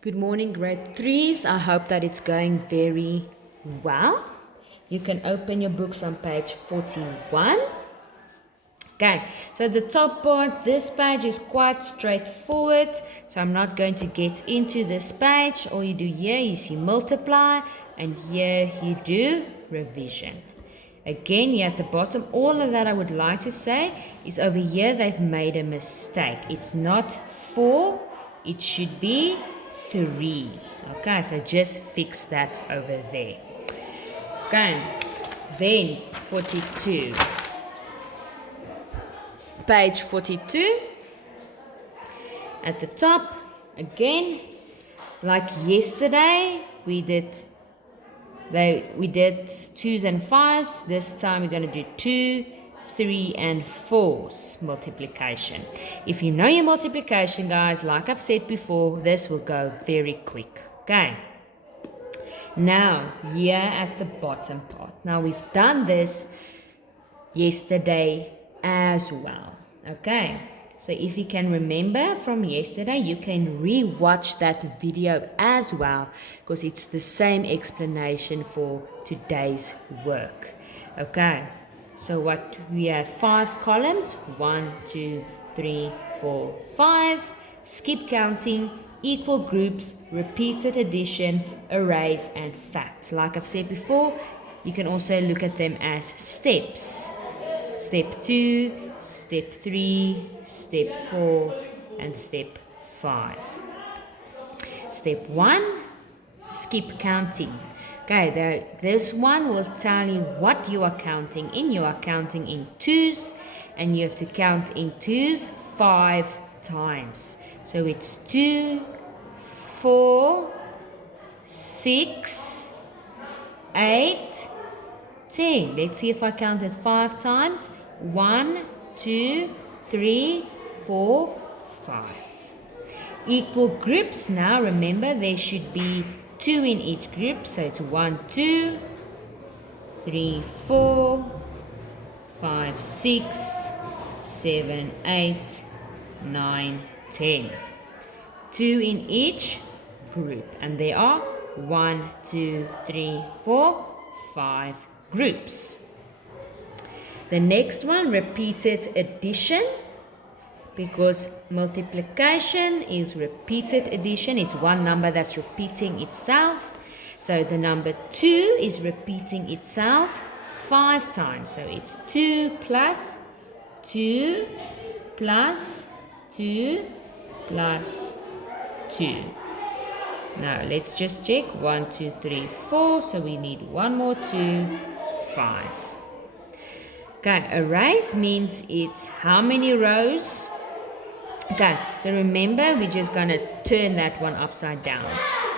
Good morning, grade 3s. I hope that it's going very well. You can open your books on page 41. Okay, so the top part, this page is quite straightforward. So I'm not going to get into this page. All you do here is you multiply, and here you do revision. Again, here at the bottom, all of that I would like to say is over here they've made a mistake. It's not 4, it should be 3. Okay, so just fix that over there. Okay, then 42. Page 42. At the top, again, like yesterday, we did 2s and 5s. This time we're going to do 2, 3, and 4's multiplication. If you know your multiplication, guys, like I've said before, this will go very quick. Okay. Now, here at the bottom part. Now, we've done this yesterday as well. Okay. So if you can remember from yesterday, you can re-watch that video as well, because it's the same explanation for today's work. Okay, so what we have 5 columns, 1, 2, 3, 4, 5. Skip counting, equal groups, repeated addition, arrays, and facts. Like I've said before, you can also look at them as steps. Step 2, step 3, step 4, and step 5. Step 1, skip counting. Okay, this one will tell you what you are counting in. You are counting in 2s, and you have to count in 2s 5 times. So it's 2, 4, 6, 8, 10. Let's see if I counted 5 times. 1, 2, 3, 4, 5. Equal groups. Now remember there should be 2 in each group. So it's 1, 2, 3, 4, 5, 6, 7, 8, 9, 10. 2 in each group. And there are 1, 2, 3, 4, 5 groups. The next one, repeated addition, because multiplication is repeated addition. It's one number that's repeating itself. So the number 2 is repeating itself 5 times. So it's 2 plus 2 plus 2 plus 2. Now let's just check. 1, 2, 3, 4. So we need one more 2, 5. Okay, arrays means it's how many rows. Okay, so remember we're just going to turn that one upside down.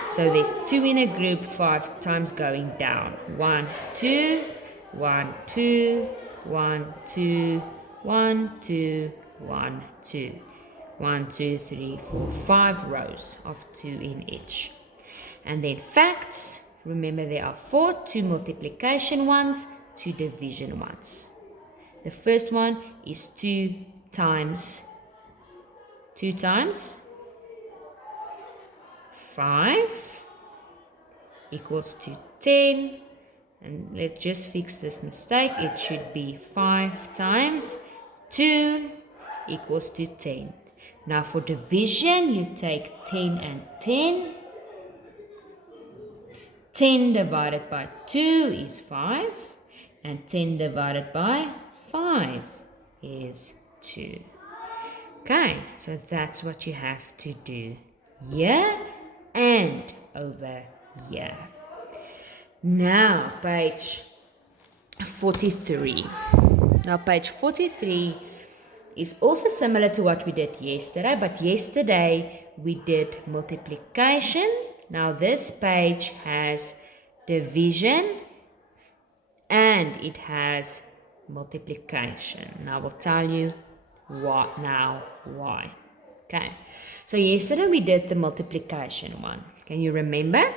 So there's 2 in a group, 5 times going down. 1, 2, 1, 2, 1, 2, 1, 2, 1, 2. 1, 2, 3, 4, 5 rows of 2 in each. And then facts, remember there are 4, 2 multiplication ones, 2 division ones. The first one is 2 times 5 equals to 10. And let's just fix this mistake. It should be 5 times 2 equals to 10. Now for division, you take 10 and 10. 10 divided by 2 is 5. And 10 divided by 5 is 2. Okay, so that's what you have to do here and over here. Now, page 43. Now, page 43 is also similar to what we did yesterday, but yesterday we did multiplication. Now, this page has division and it has multiplication. Now, I will tell you why. Okay, so yesterday we did the multiplication one. Can you remember?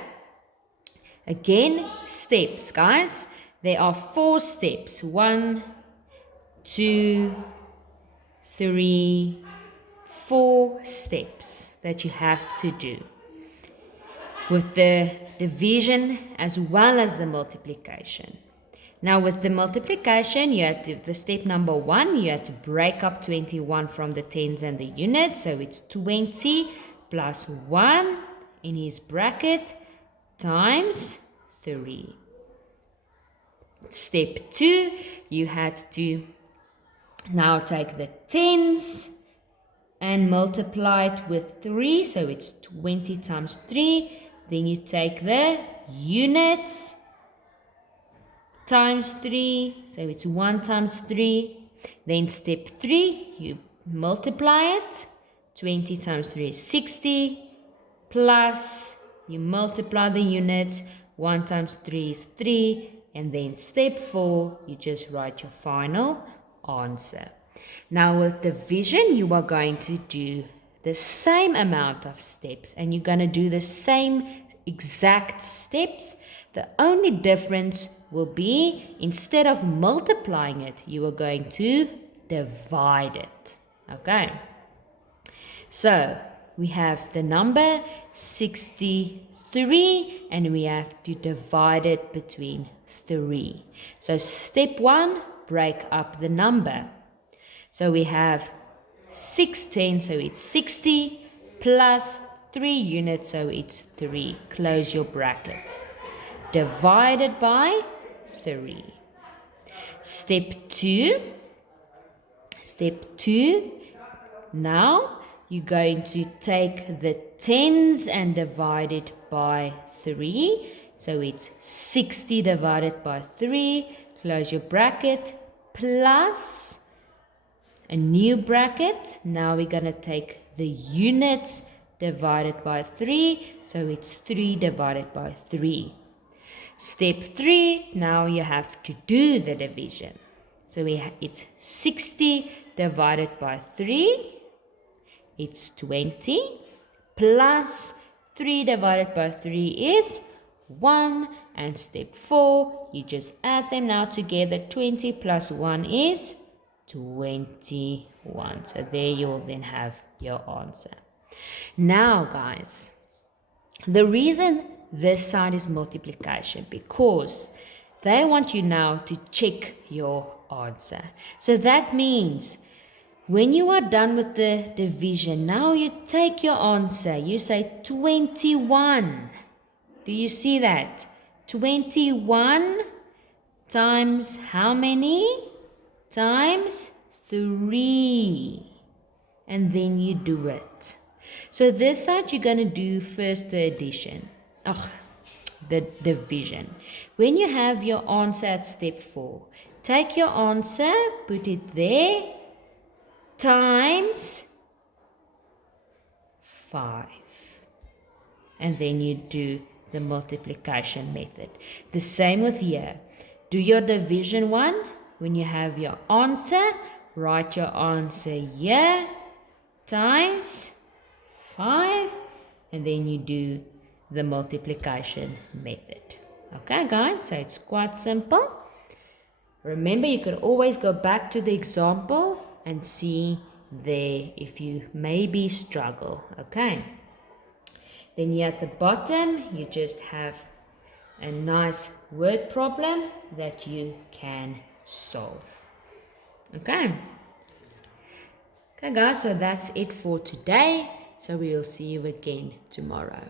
Again, steps, guys. There are 4 steps. 1, 2, 3, 4 steps that you have to do. with the division as well as the multiplication. Now with the multiplication, you have to, the step number 1, you have to break up 21 from the tens and the units. So it's 20 plus 1 in his bracket times 3. Step 2, you had to now take the tens and multiply it with 3. So it's 20 times 3. Then you take the units times 3. So it's 1 times 3. Then step 3, you multiply it. 20 times 3 is 60. Plus, you multiply the units. 1 times 3 is 3. And then step 4, you just write your final answer. Now with division, you are going to do the same amount of steps. And you're going to do the same exact steps. The only difference will be, instead of multiplying it, you are going to divide it. Okay. So, we have the number 63 and we have to divide it between 3. So, step 1, break up the number. So, we have 6 tens, so it's 60 plus 3 units, so it's 3. Close your bracket. Divided by 3. Step 2. Now you're going to take the tens and divide it by 3. So it's 60 divided by 3. Close your bracket. Plus a new bracket. Now we're going to take the units divided by 3. So it's 3 divided by 3. Step 3, now you have to do the division. So it's 60 divided by 3. It's 20. Plus 3 divided by 3 is 1. And step 4, you just add them now together. 20 plus 1 is 21. So there you will then have your answer. Now guys, the reason this side is multiplication, because they want you now to check your answer. So that means when you are done with the division, now you take your answer. You say 21. Do you see that? 21 times how many? Times 3. And then you do it. So this side you're going to do first the addition. The division. When you have your answer at step 4, take your answer, put it there, times 5. And then you do the multiplication method. The same with here. Do your division one. When you have your answer, write your answer here, times 5. And then you do the multiplication method. Okay guys, so it's quite simple. Remember, you can always go back to the example and see there if you maybe struggle. Okay, then here at the bottom you just have a nice word problem that you can solve. Okay guys, so that's it for today. So we will see you again tomorrow.